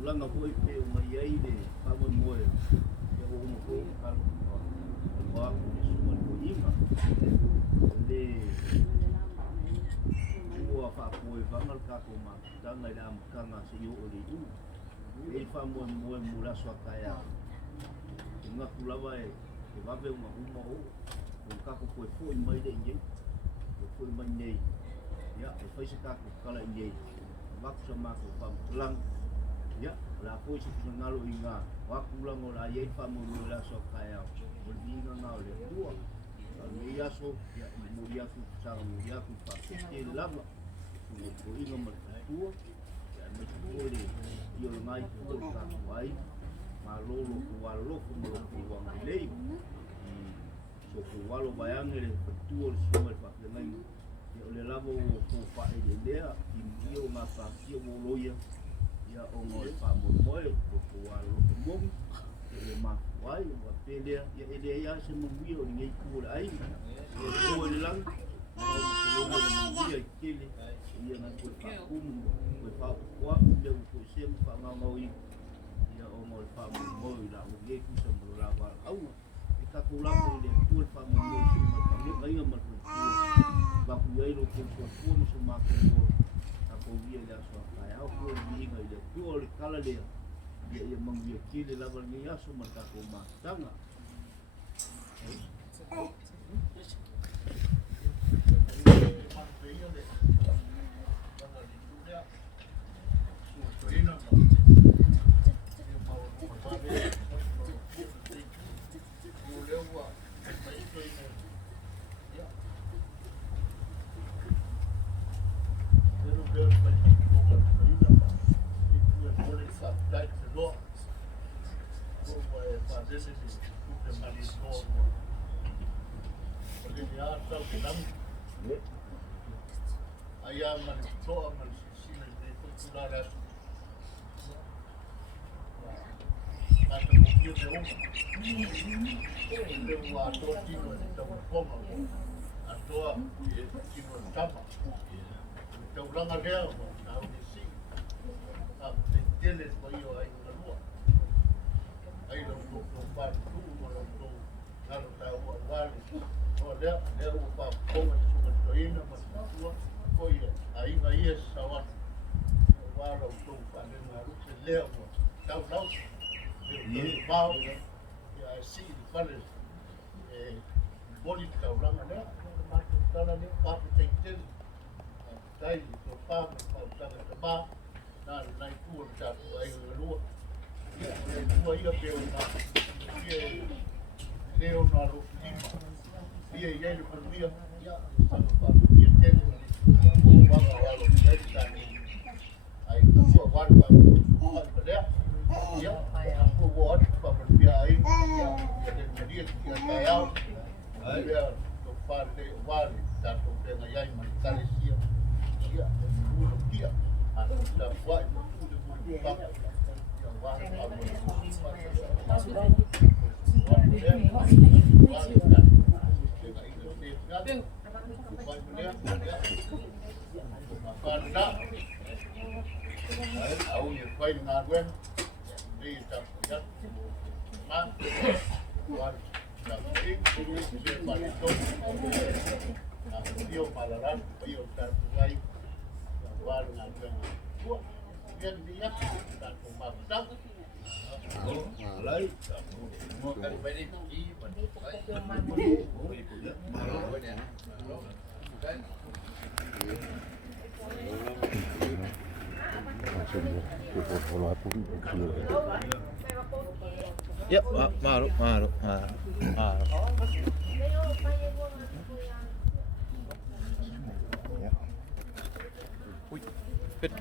tulanga foi pe mai ai de kama moe e o mo ko ka wa ko suma ko inga le ua fa ko e vanga ka ko ma tanga da kanga se yo o le u e fa mo mula so kaya nga kulawa e va ve uma o ka ko foi mai de nge foi mai nei ya e foi se ka ko kala nge va ko sama ko pa lang ya la foi se ko ngalo inga wa kulang o la ye fa mo mula so kaya o dinga ngao le tua me ya so ya mo ya ku sa mo ya ku pa ke lava ko inga ma tua ya me ko le yo mai ko ka wai malolo kualo kulo lei so kualo bayangere betul semua pakai main ya oleh labo ko fa idea indio ma fa ki woloya ya ongol pa mo moe ko kualo mong le ma wai wa pele ya idea ya se mo wio ni ku ai ko le lang ko ya kile ya na ko pa ko pa kwa le ko se pa ngau ya omol pa mo la o ye ku se mo la va au e ka ku la ko le tu pa mo mo pa mo ngai ma ko va ku ye lo ko ko mo so ma ko mo ta ko ye la so pa au ko ni ngai le tu o le kala le ye mo ye ki le la va ni ya so ma ta ko ma tanga Ya, malu. Uy, bet.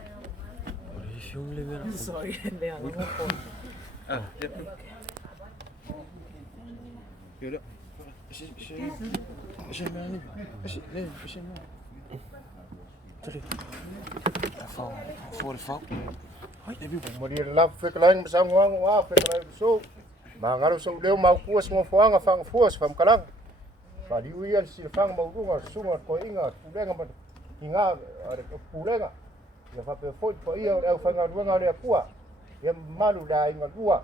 Sorry, le hago un Ah, ya. Yaudah. Mori laf feklang besamwang wa feklang so mangaro so leo mau kuas ngofoanga fang fuas fam kalang padi uian silfang mau runga sunga ko inga pulenga ma inga are pulenga ya fa pe foi po ia eu fanga runga le pua ia malu da inga lua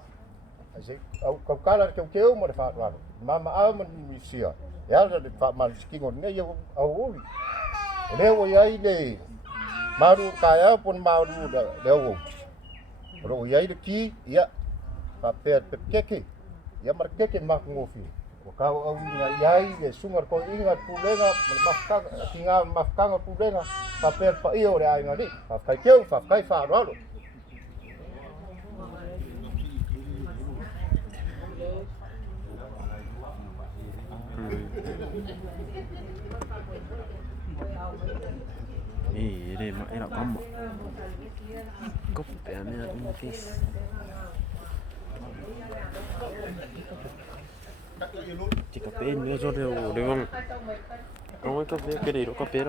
ase au kaukala keu mo le whaatwaro mama au mani sia ia le whaamalu sikingo nei au uli o leo iai le maru kaya pun maru da leo o iai le ki ia whapea pekeke ia markeke mak ngofi o kau au ina iai le sungar ko inga pulenga mafkanga tinga mafkanga pulenga whapea pa iyo le ainga li whafkai keu whafkai whaaralo Ini mak era kamu. Kopi ame na fish. Jika pen meso de bang. Kamu kopi ke di kopi